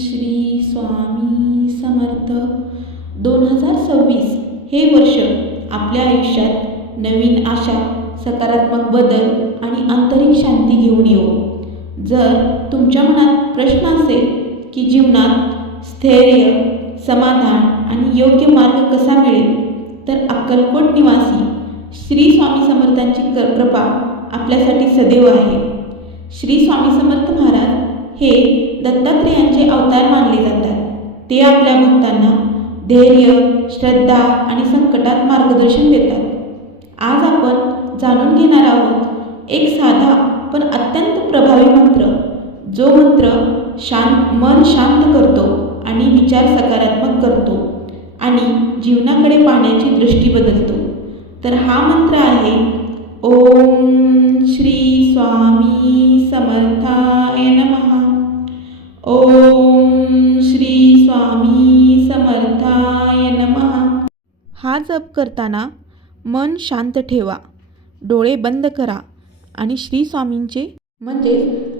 श्री स्वामी समर्थ. दोन हजार सव्वीस हे वर्ष आपल्या आयुष्यात नवीन आशा सकारात्मक बदल आणि आंतरिक शांती घेऊन येऊ जर तुमच्या मनात प्रश्न असेल की जीवनात स्थैर्य समाधान आणि योग्य मार्ग कसा मिळेल तर अक्कलकोट निवासी श्री स्वामी समर्थांची कृपा आपल्यासाठी सदैव आहे. श्री स्वामी समर्थ महाराज हे दत्तात्रेयांचे अवतार मानले जातात. ते आपल्या भक्तांना धैर्य श्रद्धा आणि संकटात मार्गदर्शन देतात. आज आपण जाणून घेणार आहोत एक साधा पण अत्यंत प्रभावी मंत्र. जो मंत्र शांत मन शांत करतो आणि विचार सकारात्मक करतो आणि जीवनाकडे पाहण्याची दृष्टी बदलतो. तर हा मंत्र आहे ओम जप करताना मन शांत ठेवा. डोळे बंद करा आणि श्री स्वामींचे म्हणजे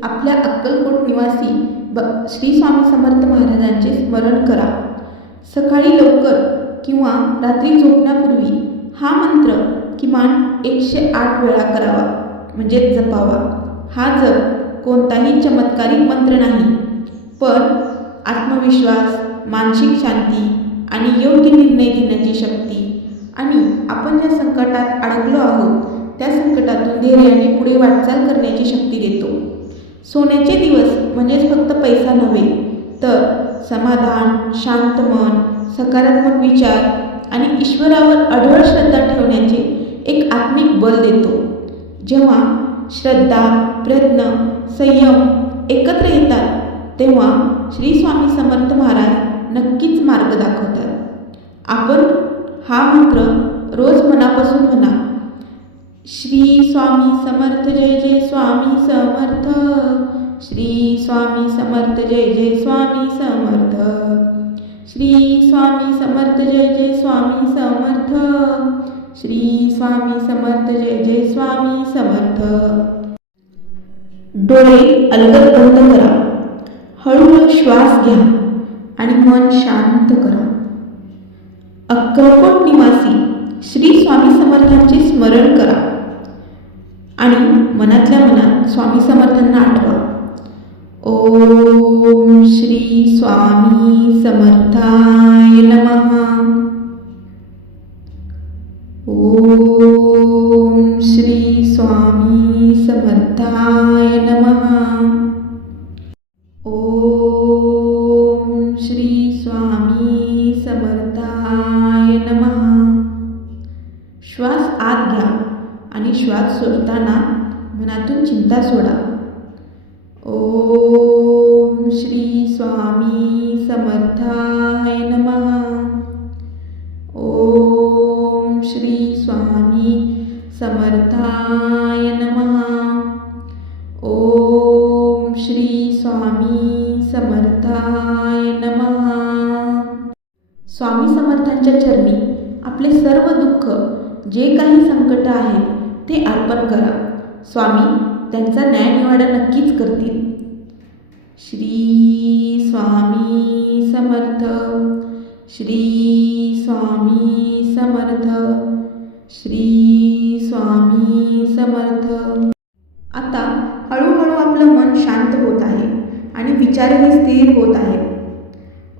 आपल्या अक्कलकोट निवासी ब श्री स्वामी समर्थ महाराजांचे स्मरण करा. सकाळी लवकर किंवा रात्री झोपण्यापूर्वी हा मंत्र किमान एकशे आठ वेळा करावा म्हणजे जपावा. हा जप कोणताही चमत्कारिक मंत्र नाही पण आत्मविश्वास मानसिक शांती आणि योग्य निर्णय घेण्याची शक्ती आणि आपण ज्या संकटात अडकलो आहोत त्या संकटातून धैर्याने पुढे वाटचाल करण्याची शक्ती देतो. सोन्याचे दिवस म्हणजेच फक्त पैसा नव्हे तर समाधान शांत मन सकारात्मक विचार आणि ईश्वरावर अढळ श्रद्धा ठेवण्याचे एक आत्मिक बल देतो. जेव्हा श्रद्धा प्रयत्न संयम एकत्र येतात तेव्हा श्री स्वामी समर्थ महाराज नक्कीच मार्ग दाखवतात. आपण हा मंत्र रोज मनापासून म्हणा. श्री स्वामी समर्थ जय जय स्वामी समर्थ. श्री स्वामी समर्थ जय जय स्वामी समर्थ. श्री स्वामी समर्थ जय जय स्वामी समर्थ. श्री स्वामी समर्थ जय जय स्वामी समर्थ. डोळे अलगद बंद करा. हळूहळू श्वास घ्या आणि मन शांत करा. अक्कलकोट निवासी श्री स्वामी समर्थांचे स्मरण करा. आणि मनातल्या मनात स्वामी समर्थांना आठवा. ओम श्री स्वामी समर्थाय नमः. ओम श्वास आत घ्या आणि श्वास सोडताना मनातून चिंता सोडा. ओम श्री स्वामी समर्थाय नमः. ओम श्री स्वामी समर्थाय नमः. ओम श्री स्वामी समर्थाय नमः. स्वामी समर्थांच्या चरणी आपले सर्व दुःख जे काही संकट आहेत ते अर्पण करा. स्वामी त्यांचा न्यायनिवाडा नक्कीच करतील. श्री स्वामी समर्थ. श्री स्वामी समर्थ. श्री स्वामी समर्थ. आता हळूहळू आपलं मन शांत होत आहे आणि विचारही स्थिर होत आहेत.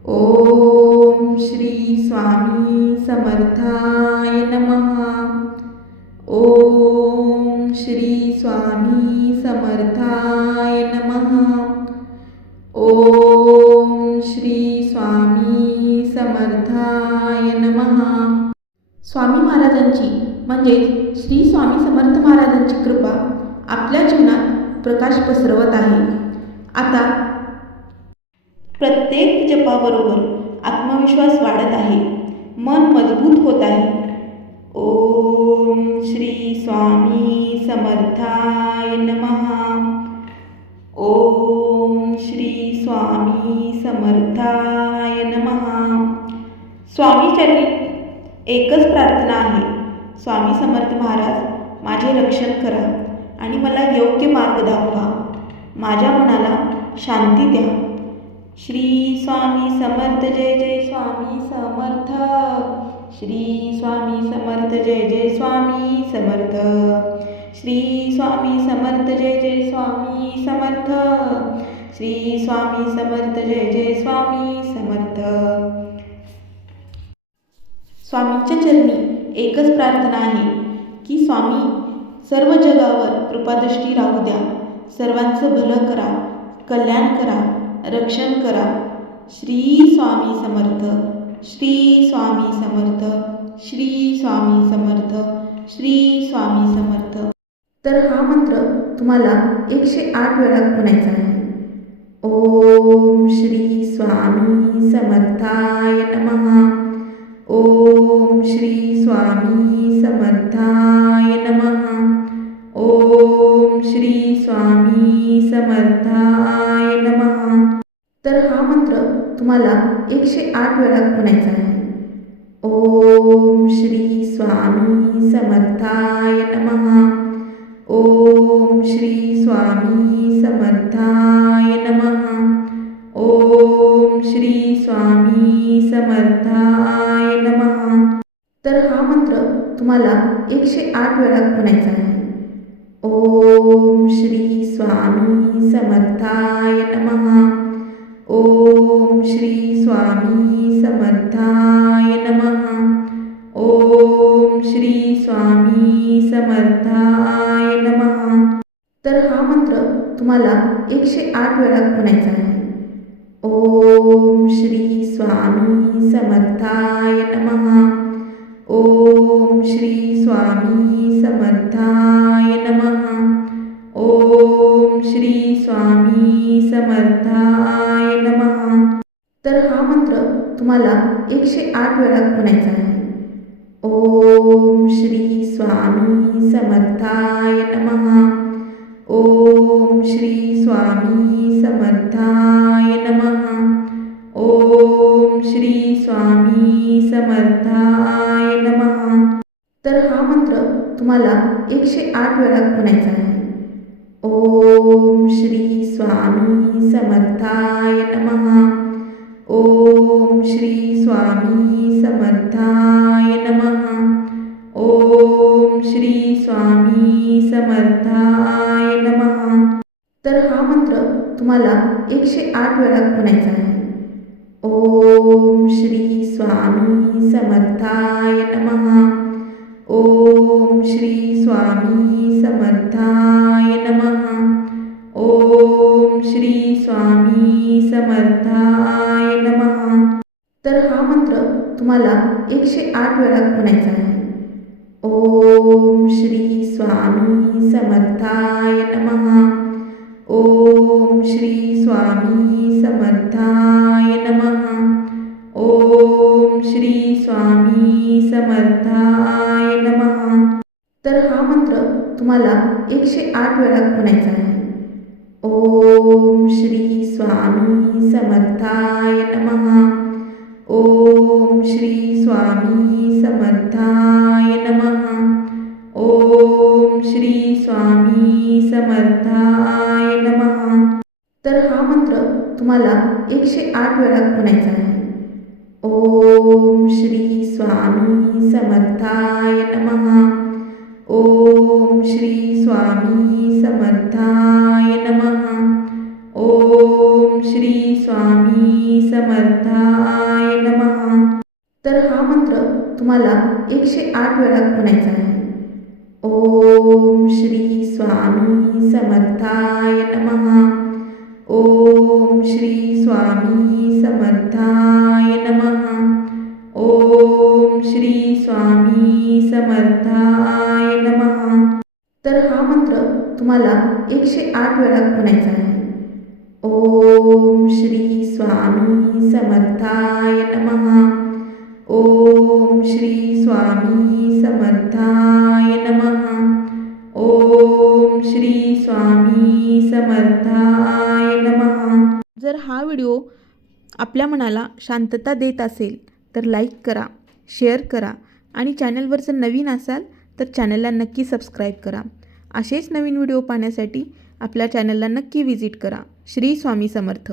ओम श्री स्वामी समर्था. समर्थाय नमः। ॐ श्री स्वामी समर्थाय नमः। स्वामी महाराजांची म्हणजेच श्री स्वामी समर्थ महाराजांची कृपा आपल्या जीवनात प्रकाश पसरवत आहे. आता प्रत्येक जपाबरोबर आत्मविश्वास वाढत आहे. मन मजबूत होत आहे. ओम श्री स्वामी समर्थाय नम. स्वामी एकच प्रार्थना आहे. स्वामी समर्थ महाराज माझे रक्षण करा आणि मला योग्य मार्ग दाखवा. माझ्या मनाला शांती द्या. श्री स्वामी समर्थ जय जय स्वामी समर्थ. श्री स्वामी समर्थ जय जय स्वामी समर्थ. श्री स्वामी समर्थ जय जय स्वामी समर्थ. श्री स्वामी समर्थ जय जय स्वामी समर्थ. स्वामींच्या चरणी एकच प्रार्थना आहे की स्वामी सर्व जगावर कृपादृष्टी राहू द्या. सर्वांचं भलं करा कल्याण करा रक्षण करा. श्री स्वामी समर्थ श्री स्वामी समर्थ श्री स्वामी समर्थ श्री स्वामी समर्थ. तर हा मंत्र तुम्हाला एकशे आठ वेळा म्हणायचा आहे. ओम श्री स्वामी समर्थाय नमः. ओम श्री स्वामी समर्थाय नमः। ओम श्री स्वामी समर्थाय नमः। तर हा मंत्र तुम्हाला एकशे आठ वेळा म्हणायचा आहे. ओम श्री स्वामी समर्थाय नमः। ओम श्री स्वामी समर्थाय नमः। ओम श्री स्वामी समर्थाय तर हा मंत्र तुम्हाला एकशे आठ वेळा म्हणायचा आहे. ओम श्री स्वामी समर्थाय नमः. ओम श्री स्वामी समर्थाय नमः. ओम श्री स्वामी समर्थाय नमः. तर हा मंत्र तुम्हाला एकशे आठ वेळा म्हणायचा आहे. ओम श्री स्वामी समर्थाय नमः. स्वामी समर्थाय नमः. ओम श्री स्वामी समर्थाय नमः. तर हा मंत्र तुम्हाला एकशे आठ वेळा म्हणायचा आहे. ओम श्री स्वामी समर्थाय नमः. ओम श्री स्वामी समर्थाय मला तुम्हाला एकशे आठ वेळा म्हणायचा आहे. ओम श्री स्वामी समर्थाय नमः. ओम श्री स्वामी समर्थाय नमः. ओम श्री स्वामी समर्थाय नमः. तर हा मंत्र तुम्हाला एकशे आठ वेळा म्हणायचा आहे. ओम श्री स्वामी समर्थाय नमः. ओम श्री स्वामी समर्थाय नमः। ओम श्री स्वामी समर्थाय नमः। तर हा मंत्र तुम्हाला एकशे आठ वेळा म्हणायचा आहे. ओम श्री स्वामी समर्थाय नमः। ओम श्री स्वामी समर्थाय तर हा मंत्र तुम्हाला एकशे आठ वेळा म्हणायचा आहे. ओम श्री स्वामी समर्थाय नमः. ओम श्री स्वामी समर्थाय नमः. ओम श्री स्वामी समर्थाय नमः. तर हा मंत्र तुम्हाला एकशे आठ वेळा म्हणायचा आहे. ओम श्री स्वामी समर्थाय नमः. ओम श्री स्वामी समर्थाय नमः। ओम श्री स्वामी समर्थाय नमः। तर हा मंत्र तुम्हाला एकशे आठ वेळा म्हणायचा आहे. ओम श्री स्वामी समर्थाय नमः। ओम श्री स्वामी समर्थाय नमः। ओम श्री स्वामी समर्थाय तुम्हाला एकशे आठ वेळा म्हणायचा आहे. ओम श्री स्वामी समर्थाय नमः. ओम श्री स्वामी समर्थाय नमः. ओम श्री स्वामी समर्थाय नमः. जर हा व्हिडिओ आपल्या मनाला शांतता देत असेल तर लाईक करा शेअर करा आणि चॅनलवर जर नवीन असाल तर चॅनलला नक्की सबस्क्राईब करा. असेच नवीन व्हिडिओ पाहण्यासाठी आपल्या चॅनलला नक्की विजिट करा. श्री स्वामी समर्थ.